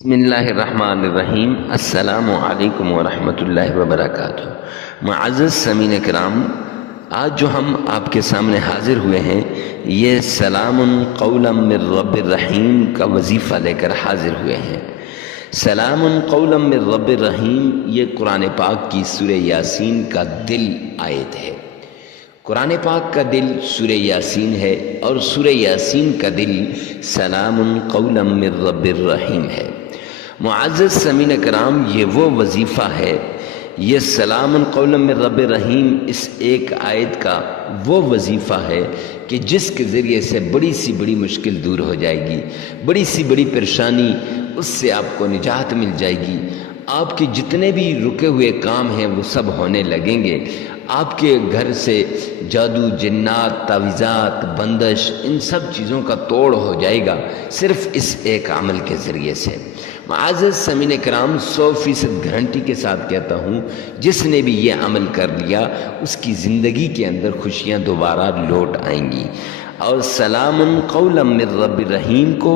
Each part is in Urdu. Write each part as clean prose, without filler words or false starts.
بسم اللہ الرحمن الرحیم۔ السلام علیکم ورحمۃ اللہ وبرکاتہ۔ معزز سامعین کرام، آج جو ہم آپ کے سامنے حاضر ہوئے ہیں یہ سلام قولا من رب الرحیم کا وظیفہ لے کر حاضر ہوئے ہیں۔ سلام قولا من رب الرحیم یہ قرآن پاک کی سورہ یاسین کا دل آیت ہے۔ قرآن پاک کا دل سورہ یاسین ہے اور سورہ یاسین کا دل سلام قولا من رب الرحیم ہے۔ معزز سامعین کرام، یہ وہ وظیفہ ہے، یہ سلام قولا من رب الرحیم اس ایک آیت کا وہ وظیفہ ہے کہ جس کے ذریعے سے بڑی سی بڑی مشکل دور ہو جائے گی، بڑی سی بڑی پریشانی اس سے آپ کو نجات مل جائے گی۔ آپ کے جتنے بھی رکے ہوئے کام ہیں وہ سب ہونے لگیں گے۔ آپ کے گھر سے جادو، جنات، تعویذات، بندش، ان سب چیزوں کا توڑ ہو جائے گا صرف اس ایک عمل کے ذریعے سے۔ معزز سامعین کرام، 100% گارنٹی کے ساتھ کہتا ہوں، جس نے بھی یہ عمل کر لیا اس کی زندگی کے اندر خوشیاں دوبارہ لوٹ آئیں گی۔ اور سلام قولا من رب الرحیم کو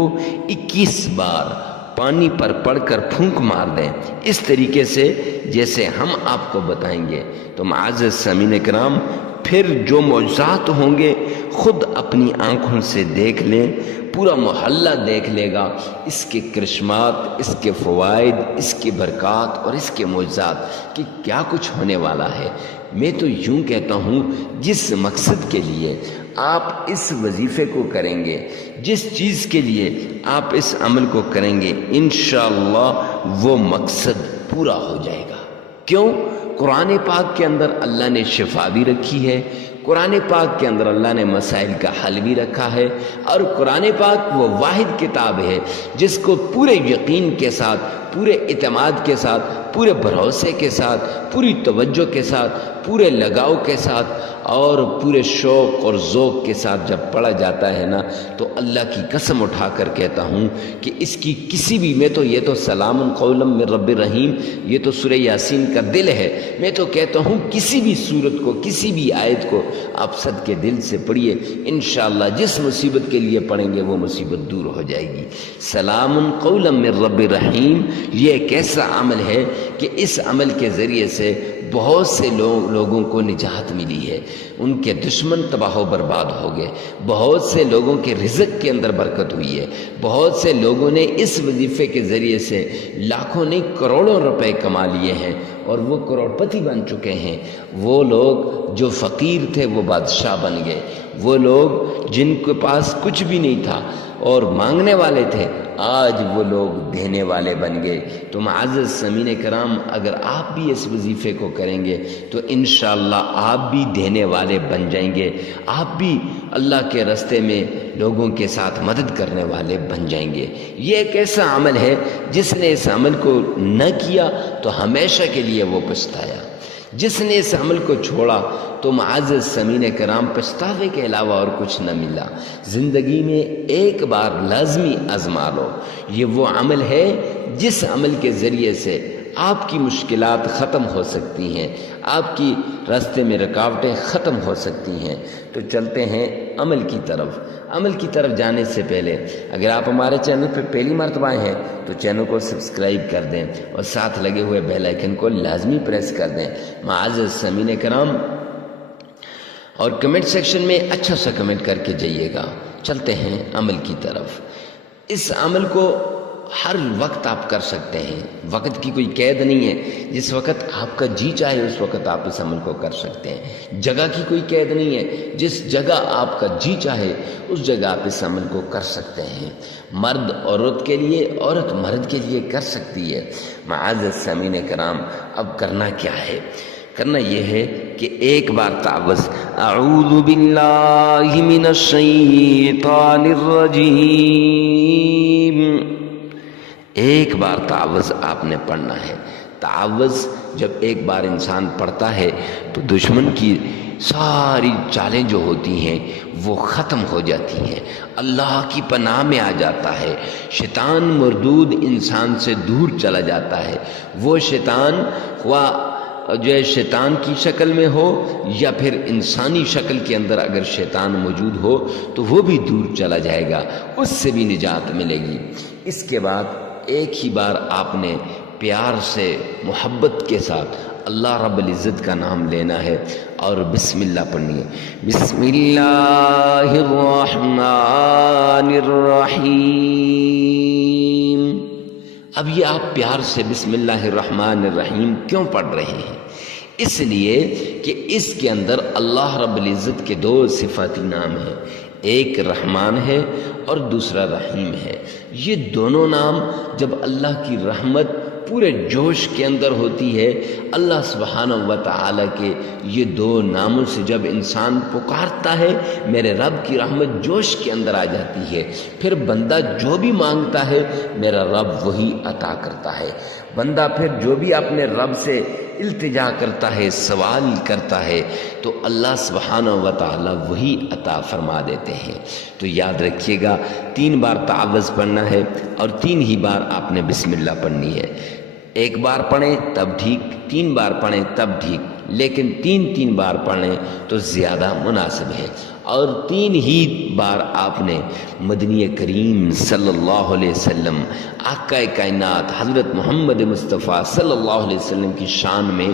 21 بار پانی پر پڑھ کر پھونک مار دیں، اس طریقے سے جیسے ہم آپ کو بتائیں گے، تو معزز سامعین کرام پھر جو معجزات ہوں گے خود اپنی آنکھوں سے دیکھ لیں، پورا محلہ دیکھ لے گا اس کے کرشمات، اس کے فوائد، اس کے برکات اور اس کے معجزات کہ کیا کچھ ہونے والا ہے۔ میں تو یوں کہتا ہوں، جس مقصد کے لیے آپ اس وظیفے کو کریں گے، جس چیز کے لیے آپ اس عمل کو کریں گے، انشاءاللہ وہ مقصد پورا ہو جائے گا۔ کیوں؟ قرآن پاک کے اندر اللہ نے شفا بھی رکھی ہے، قرآن پاک کے اندر اللہ نے مسائل کا حل بھی رکھا ہے، اور قرآن پاک وہ واحد کتاب ہے جس کو پورے یقین کے ساتھ، پورے اعتماد کے ساتھ، پورے بھروسے کے ساتھ، پوری توجہ کے ساتھ، پورے لگاؤ کے ساتھ اور پورے شوق اور ذوق کے ساتھ جب پڑھا جاتا ہے نا، تو اللہ کی قسم اٹھا کر کہتا ہوں کہ اس کی کسی بھی، میں تو یہ تو سلام قولا من رب الرحیم یہ تو سورہ یاسین کا دل ہے، میں تو کہتا ہوں کسی بھی صورت کو، کسی بھی آیت کو آپ صد کے دل سے پڑھیے، انشاءاللہ جس مصیبت کے لیے پڑھیں گے وہ مصیبت دور ہو جائے گی۔ سلام قولا من رب الرحیم یہ ایک ایسا عمل ہے کہ اس عمل کے ذریعے سے بہت سے لوگوں کو نجات ملی ہے، ان کے دشمن تباہ و برباد ہو گئے، بہت سے لوگوں کے رزق کے اندر برکت ہوئی ہے، بہت سے لوگوں نے اس وظیفے کے ذریعے سے لاکھوں نہیں کروڑوں روپے کما لیے ہیں اور وہ کروڑ پتی بن چکے ہیں۔ وہ لوگ جو فقیر تھے وہ بادشاہ بن گئے، وہ لوگ جن کے پاس کچھ بھی نہیں تھا اور مانگنے والے تھے آج وہ لوگ دینے والے بن گئے۔ تو معزز سامعین کرام، اگر آپ بھی اس وظیفے کو کریں گے تو انشاءاللہ آپ بھی دینے والے بن جائیں گے، آپ بھی اللہ کے راستے میں لوگوں کے ساتھ مدد کرنے والے بن جائیں گے۔ یہ ایک ایسا عمل ہے جس نے اس عمل کو نہ کیا تو ہمیشہ کے لیے وہ پچھتایا، جس نے اس عمل کو چھوڑا تو معزز سامعین کرام پچھتاوے کے علاوہ اور کچھ نہ ملا۔ زندگی میں ایک بار لازمی آزما لو، یہ وہ عمل ہے جس عمل کے ذریعے سے آپ کی مشکلات ختم ہو سکتی ہیں، آپ کی راستے میں رکاوٹیں ختم ہو سکتی ہیں۔ تو چلتے ہیں عمل کی طرف۔ عمل کی طرف جانے سے پہلے اگر آپ ہمارے چینل پہ پہلی مرتبہ ہیں تو چینل کو سبسکرائب کر دیں اور ساتھ لگے ہوئے بیل آئیکن کو لازمی پریس کر دیں۔ معزز سامعین کرام، اور کمنٹ سیکشن میں اچھا سا کمنٹ کر کے جائیے گا۔ چلتے ہیں عمل کی طرف۔ اس عمل کو ہر وقت آپ کر سکتے ہیں، وقت کی کوئی قید نہیں ہے، جس وقت آپ کا جی چاہے اس وقت آپ اس عمل کو کر سکتے ہیں۔ جگہ کی کوئی قید نہیں ہے، جس جگہ آپ کا جی چاہے اس جگہ آپ اس عمل کو کر سکتے ہیں۔ مرد عورت کے لیے، عورت مرد کے لیے کر سکتی ہے۔ معزز سامعین کرام، اب کرنا کیا ہے؟ کرنا یہ ہے کہ ایک بار تعوذ اعوذ باللہ من الشیطان الرجیم، ایک بار تعوذ آپ نے پڑھنا ہے۔ تعوذ جب ایک بار انسان پڑھتا ہے تو دشمن کی ساری چالیں جو ہوتی ہیں وہ ختم ہو جاتی ہیں، اللہ کی پناہ میں آ جاتا ہے، شیطان مردود انسان سے دور چلا جاتا ہے۔ وہ شیطان خواہ جو ہے شیطان کی شکل میں ہو یا پھر انسانی شکل کے اندر اگر شیطان موجود ہو تو وہ بھی دور چلا جائے گا، اس سے بھی نجات ملے گی۔ اس کے بعد ایک ہی بار آپ نے پیار سے محبت کے ساتھ اللہ رب العزت کا نام لینا ہے اور بسم اللہ پڑھنی ہے. بسم اللہ الرحمن الرحیم. اب یہ آپ پیار سے بسم اللہ الرحمن الرحیم کیوں پڑھ رہے ہیں؟ اس لیے کہ اس کے اندر اللہ رب العزت کے دو صفاتی نام ہیں، ایک رحمان ہے اور دوسرا رحیم ہے. یہ دونوں نام جب اللہ کی رحمت پورے جوش کے اندر ہوتی ہے، اللہ سبحانہ و تعالیٰ کے یہ دو ناموں سے جب انسان پکارتا ہے، میرے رب کی رحمت جوش کے اندر آ جاتی ہے. پھر بندہ جو بھی مانگتا ہے میرا رب وہی عطا کرتا ہے. بندہ پھر جو بھی اپنے رب سے التجا کرتا ہے، سوال کرتا ہے، تو اللہ سبحانہ و تعالیٰ وہی عطا فرما دیتے ہیں. تو یاد رکھیے گا 3 بار تعوذ پڑھنا ہے اور 3 ہی بار آپ نے بسم اللہ پڑھنی ہے. ایک بار پڑھیں تب ٹھیک، 3 بار پڑھیں تب ٹھیک، لیکن 3 بار پڑھیں تو زیادہ مناسب ہے. اور 3 ہی بار آپ نے مدنی کریم صلی اللہ علیہ وسلم، آقا کائنات حضرت محمد مصطفیٰ صلی اللہ علیہ وسلم کی شان میں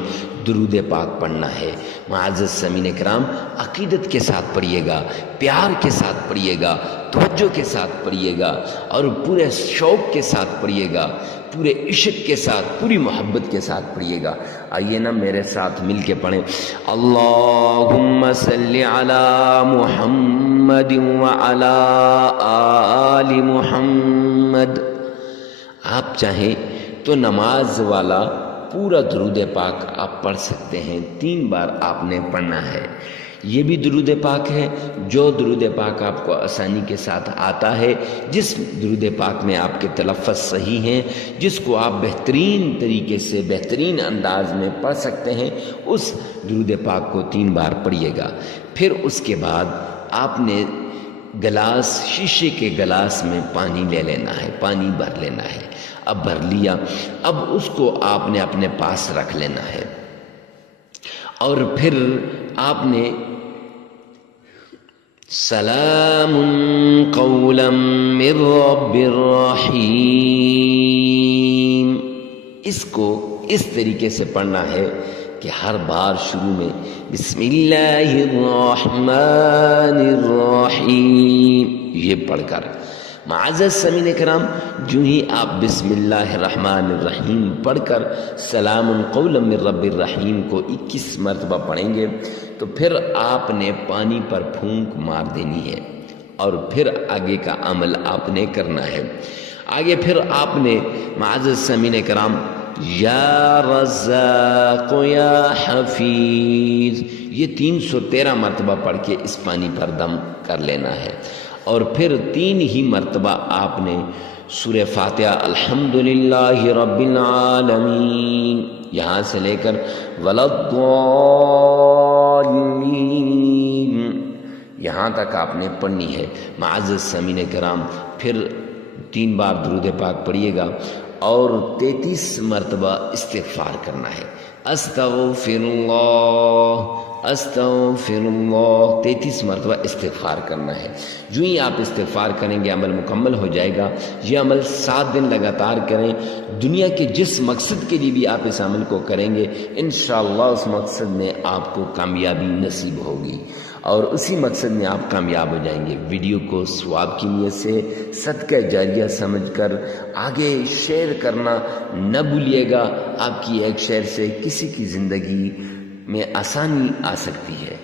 درود پاک پڑھنا ہے. معزز سامعین کرام، عقیدت کے ساتھ پڑھیے گا، پیار کے ساتھ پڑھیے گا، توجہ کے ساتھ پڑھیے گا اور پورے شوق کے ساتھ پڑھیے گا، پورے عشق کے ساتھ، پوری محبت کے ساتھ پڑھیے گا. آئیے نا میرے ساتھ مل کے پڑھیں. اللہم صلی علی محمد وعلی آل محمد. آپ چاہیں تو نماز والا پورا درود پاک آپ پڑھ سکتے ہیں، 3 بار آپ نے پڑھنا ہے. یہ بھی درود پاک ہے جو درود پاک آپ کو آسانی کے ساتھ آتا ہے، جس درود پاک میں آپ کے تلفظ صحیح ہیں، جس کو آپ بہترین طریقے سے بہترین انداز میں پڑھ سکتے ہیں، اس درود پاک کو 3 بار پڑھیے گا. پھر اس کے بعد آپ نے گلاس، شیشے کے گلاس میں پانی لے لینا ہے، پانی بھر لینا ہے. اب بھر لیا، اب اس کو آپ نے اپنے پاس رکھ لینا ہے اور پھر آپ نے سلام قولا من رب الرحیم، اس کو اس طریقے سے پڑھنا ہے کہ ہر بار شروع میں بسم اللہ الرحمن الرحیم یہ پڑھ کر. معزز سامعین کرام، جو ہی آپ بسم اللہ الرحمن الرحیم پڑھ کر سلام قولا من رب الرحیم کو 21 مرتبہ پڑھیں گے تو پھر آپ نے پانی پر پھونک مار دینی ہے اور پھر آگے کا عمل آپ نے کرنا ہے. آگے پھر آپ نے معزز سامعین کرام یا رزاق یا حفیظ یہ 313 مرتبہ پڑھ کے اس پانی پر دم کر لینا ہے. اور پھر 3 ہی مرتبہ آپ نے سورہ فاتحہ الحمدللہ رب العالمین یہاں سے لے کر وَلَضَّالِّينَ یہاں تک آپ نے پڑھنی ہے. معزز سامعین کرام، پھر 3 بار درود پاک پڑھیے گا اور 33 مرتبہ استغفار کرنا ہے. استغفر اللہ استغفر اللہ 33 مرتبہ استغفار کرنا ہے. جو ہی آپ استغفار کریں گے عمل مکمل ہو جائے گا. یہ عمل 7 دن لگاتار کریں. دنیا کے جس مقصد کے لیے بھی آپ اس عمل کو کریں گے انشاءاللہ اس مقصد میں آپ کو کامیابی نصیب ہوگی اور اسی مقصد میں آپ کامیاب ہو جائیں گے. ویڈیو کو ثواب کی نیت سے صدقہ جاریہ سمجھ کر آگے شیئر کرنا نہ بھولیے گا. آپ کی ایک شیئر سے کسی کی زندگی میں آسانی آ سکتی ہے.